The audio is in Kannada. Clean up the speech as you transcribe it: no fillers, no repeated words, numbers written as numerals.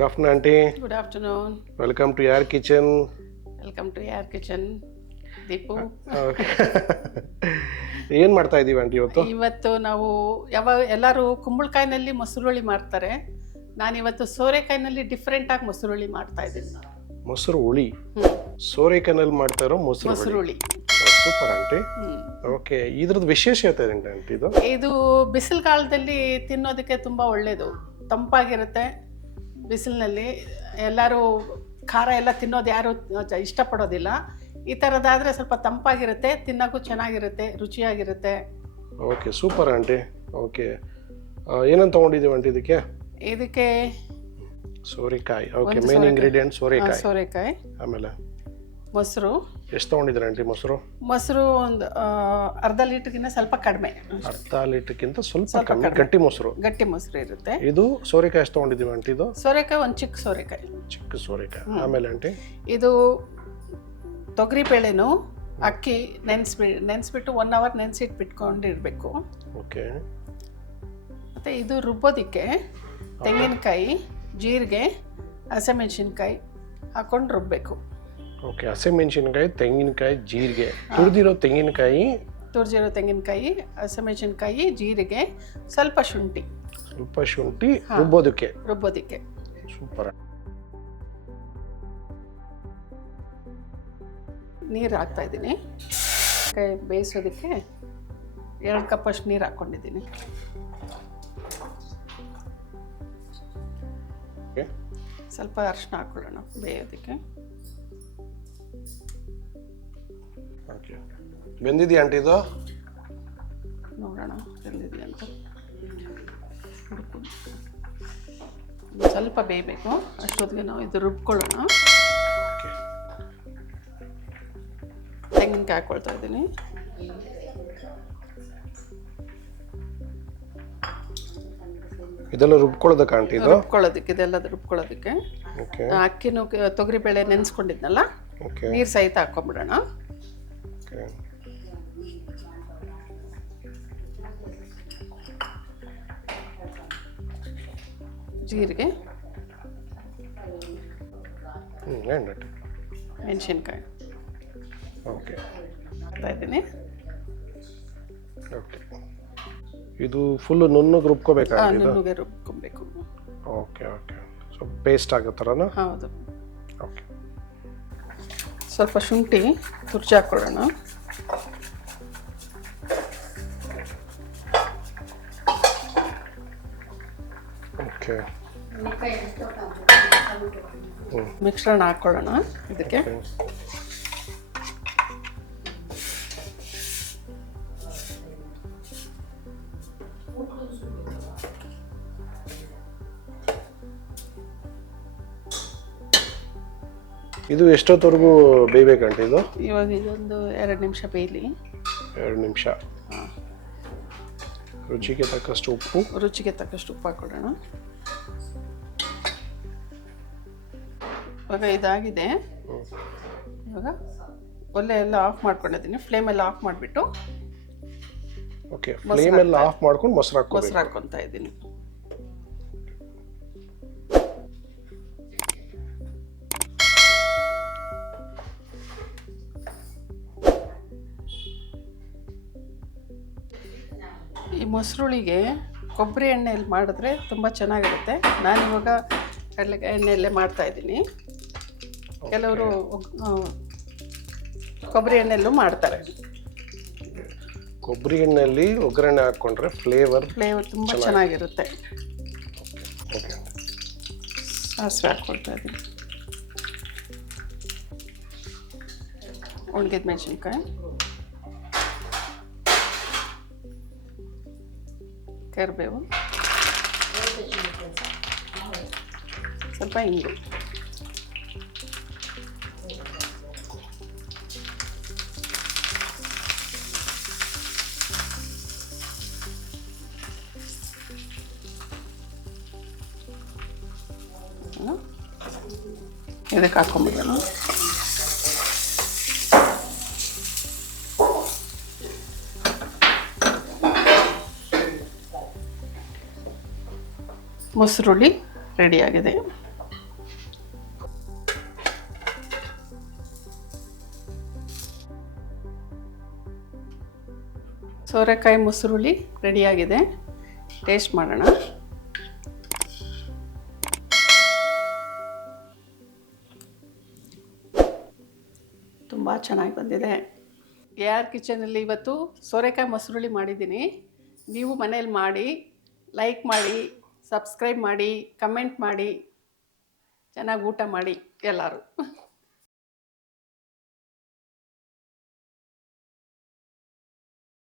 Good afternoon, Auntie. Good afternoon. Welcome to your kitchen. Welcome to your kitchen. Deepu, ಏನು ಮಾಡ್ತಾ ಇದ್ದೀವಿ ಆಂಟಿ ಇವತ್ತು? ಇವತ್ತು ನಾವು ಎಲ್ಲರೂ ಕುಂಬಳಕಾಯಿನಲ್ಲಿ ಮೊಸರುಳಿ ಮಾಡ್ತಾರೆ. ನಾನಿವತ್ತು ಸೋರೆಕಾಯಿನಲ್ಲಿ ಡಿಫ್ರೆಂಟಾಗಿ ಮೊಸರುಳಿ ಮಾಡ್ತಾ ಇದ್ದೀನಿ. ಮೊಸರು ಹುಳಿ ಸೋರೆಕಾಯಿನಲ್ಲಿ ಮಾಡ್ತಾ ಇರೋ ಮೊಸರುಳಿ. Super aunty. ಓಕೆ, ಇದ್ರದ್ದು ವಿಶೇಷತೆ ಏನು ಆಂಟಿ ಇದು? ಇದು ಬಿಸಿಲುಗಾಲದಲ್ಲಿ ತಿನ್ನೋದಕ್ಕೆ ತುಂಬ ಒಳ್ಳೆಯದು, ತಂಪಾಗಿರುತ್ತೆ. ಬಿಸಿಲಿನಲ್ಲಿ ಎಲ್ಲರೂ ಖಾರ ಎಲ್ಲ ತಿನ್ನೋದು ಯಾರು ಇಷ್ಟಪಡೋದಿಲ್ಲ. ಈ ಥರದ್ದಾದರೆ ಸ್ವಲ್ಪ ತಂಪಾಗಿರುತ್ತೆ, ತಿನ್ನೋಕ್ಕೂ ಚೆನ್ನಾಗಿರುತ್ತೆ, ರುಚಿಯಾಗಿರುತ್ತೆ. Okay, super aunty. ಓಕೆ, ಏನಂತ ತೊಗೊಂಡಿದ್ದೀವಿ ಆಂಟಿ ಇದಕ್ಕೆ? ಸೋರೆಕಾಯಿ. ಓಕೆ, ಮೇನ್ ಇಂಗ್ರೀಡಿಯೆಂಟ್ ಸೋರೆಕಾಯಿ. ಆಮೇಲೆ ಮೊಸರು. ಎಷ್ಟು ತೊಗೊಂಡಿದ್ದೀರ ಆಂಟಿ ಮೊಸರು? ಒಂದು ಅರ್ಧ ಲೀಟ್ರ್ಗಿಂತ ಸ್ವಲ್ಪ ಕಡಿಮೆ. ಅರ್ಧ ಲೀಟ್ರ್ಗಿಂತ ಸ್ವಲ್ಪ ಕಡಿಮೆ. ಗಟ್ಟಿ ಮೊಸರು ಇರುತ್ತೆ. ಇದು ಸೋರೆಕಾಯಿ ಎಷ್ಟು ತೊಗೊಂಡಿದ್ದೀವಿ ಆಂಟಿ? ಇದು ಸೋರೆಕಾಯಿ ಒಂದು ಚಿಕ್ಕ ಸೋರೆಕಾಯಿ. ಆಮೇಲೆ ಆಂಟಿ ಇದು ತೊಗರಿಬೇಳೆನು ಅಕ್ಕಿ ನೆನೆಸ್ಬಿಟ್ಟು 1 hour ನೆನೆಸಿಟ್ಬಿಟ್ಕೊಂಡಿರಬೇಕು. ಓಕೆ. ಮತ್ತು ಇದು ರುಬ್ಬೋದಕ್ಕೆ ತೆಂಗಿನಕಾಯಿ, ಜೀರಿಗೆ, ಹಸಿಮೆಣಸಿನ್ಕಾಯಿ ಹಾಕೊಂಡು ರುಬ್ಬಬೇಕು. ಓಕೆ, ಹಸಿಮೆಣಸಿನ್ಕಾಯಿ, ತೆಂಗಿನಕಾಯಿ, ಜೀರಿಗೆ, ತುರಿದಿರೋ ತೆಂಗಿನಕಾಯಿ, ಹಸಿಮೆಣಸಿನ್ಕಾಯಿ, ಜೀರಿಗೆ, ಸ್ವಲ್ಪ ಶುಂಠಿ ರುಬ್ಬೋದಕ್ಕೆ. ಸೂಪರ್. ನೀರು ಹಾಕ್ತಾ ಇದ್ದೀನಿ. ಕಾಯಿ ಬೇಯಿಸೋದಕ್ಕೆ 2 ಕಪ್ ಅಷ್ಟು ನೀರು ಹಾಕ್ಕೊಂಡಿದ್ದೀನಿ. ಸ್ವಲ್ಪ ಅರಿಶಿನ ಹಾಕೊಳ್ಳೋಣ ಬೇಯೋದಕ್ಕೆ. ಬೆಂದಿದೆಯಾ ಆಂಟಿ ಇದು? ನೋಡೋಣ ಬೆಂದಿದೆಯಾ ಅಂತ. ಸ್ವಲ್ಪ ಬೇಯಬೇಕು, ಅಷ್ಟೊತ್ತಿಗೆ ನಾವು ಇದು ರುಬ್ಕೊಳ್ಳೋಣ. ತೆಂಗಿನಕಾಯಿ ಹಾಕ್ಕೊಳ್ತಾ ಇದ್ದೀನಿ. ಇದೆಲ್ಲ ರುಬ್ಕೊಳ್ಳೋದಕ್ಕೆ ಆಂಟಿ? ಇದೆಲ್ಲ ರುಬ್ಕೊಳ್ಳೋದಕ್ಕೆ. ಅಕ್ಕಿನೂ ತೊಗರಿಬೇಳೆ ನೆನೆಸ್ಕೊಂಡಿದ್ನಲ್ಲ, ನೀರು ಸಹಿತ ಹಾಕ್ಕೊಂಬಿಡೋಣ. ಜೀರಿಗೆ, ಮೆಣಸಿನ್ಕಾಯಿ ಹಾಕ್ತಾ ಇದ್ದೀನಿ. ಇದು ಫುಲ್ ನುಣ್ಣಗೆ ರುಬ್ಕೋಬೇಕಾ? ನುಣ್ಣಗೆ ರುಬ್ಕೊಬೇಕು. ಓಕೆ. ಸೊ ಪೇಸ್ಟ್ ಆಗೋ ಥರನಾ? ಹೌದು. ಓಕೆ. ಸ್ವಲ್ಪ ಶುಂಠಿ ತುರ್ಚಿ ಹಾಕ್ಕೊಳ್ಳೋಣ. ಓಕೆ. ಮಿಶ್ರಣ ಹಾಕ್ಕೊಳ್ಳೋಣ ಇದಕ್ಕೆ. ಇದು ಎಷ್ಟೊತ್ತವರೆಗೂ ಬೇಯಬೇಕಂటే ಇದು? ಇವಾಗ ಇದೊಂದು 2 ನಿಮಿಷ ಬೇಯಲಿ. 2 ನಿಮಿಷ. ರುಚಿಗೆ ತಕ್ಕಷ್ಟು ಉಪ್ಪು ಹಾಕೊಳ್ಳೋಣ. ಇವಾಗ ಇದಾಗಿದೆ. ಇವಾಗ ಒಲೆ ಎಲ್ಲ ಆಫ್ ಮಾಡ್ಕೊಂಡಿದ್ದೀನಿ. ಫ್ಲೇಮೆಲ್ಲ ಆಫ್ ಮಾಡಿಬಿಟ್ಟು ಫ್ಲೇಮೆಲ್ಲ ಆಫ್ ಮಾಡ್ಕೊಂಡು ಮೊಸರು ಹಾಕ್ಕೊತಾ ಇದ್ದೀನಿ. ಈ ಮೊಸರುಳಿಗೆ ಕೊಬ್ಬರಿ ಎಣ್ಣೆಯಲ್ಲಿ ಮಾಡಿದ್ರೆ ತುಂಬ ಚೆನ್ನಾಗಿರುತ್ತೆ. ನಾನಿವಾಗ ಕಡಲೆಕಾಯಿ ಎಣ್ಣೆಯಲ್ಲೇ ಮಾಡ್ತಾಯಿದ್ದೀನಿ. ಕೆಲವರು ಕೊಬ್ಬರಿ ಎಣ್ಣೆಯಲ್ಲೂ ಮಾಡ್ತಾರೆ. ಕೊಬ್ಬರಿ ಎಣ್ಣೆಯಲ್ಲಿ ಒಗ್ಗರಣೆ ಹಾಕ್ಕೊಂಡ್ರೆ ಫ್ಲೇವರ್ ತುಂಬ ಚೆನ್ನಾಗಿರುತ್ತೆ. ಸಾಸಿವೆ ಹಾಕ್ಕೊಳ್ತಾ ಇದ್ದೀನಿ. ಒಣಗಿದ ಮೆಣಸಿನ್ಕಾಯಿ, ಕರಿಬೇವು, ಸ್ವಲ್ಪ ಇಂಗು, ಇದಕ್ಕೆ ಹಾಕ್ಕೊಂಬಿಡೋಣ. ಮೊಸರುಳ್ಳಿ ರೆಡಿಯಾಗಿದೆ. ಸೋರೆಕಾಯಿ ಮೊಸರುಳಿ ರೆಡಿಯಾಗಿದೆ. ಟೇಸ್ಟ್ ಮಾಡೋಣ. ತುಂಬ ಚೆನ್ನಾಗಿ ಬಂದಿದೆ. AR ಕಿಚನಲ್ಲಿ ಇವತ್ತು ಸೋರೆಕಾಯಿ ಮೊಸರುಳಿ ಮಾಡಿದ್ದೀನಿ. ನೀವು ಮನೇಲಿ ಮಾಡಿ, ಲೈಕ್ ಮಾಡಿ, ಸಬ್ಸ್ಕ್ರೈಬ್ ಮಾಡಿ, ಕಮೆಂಟ್ ಮಾಡಿ, ಚೆನ್ನಾಗಿ ಊಟ ಮಾಡಿ ಎಲ್ಲರೂ.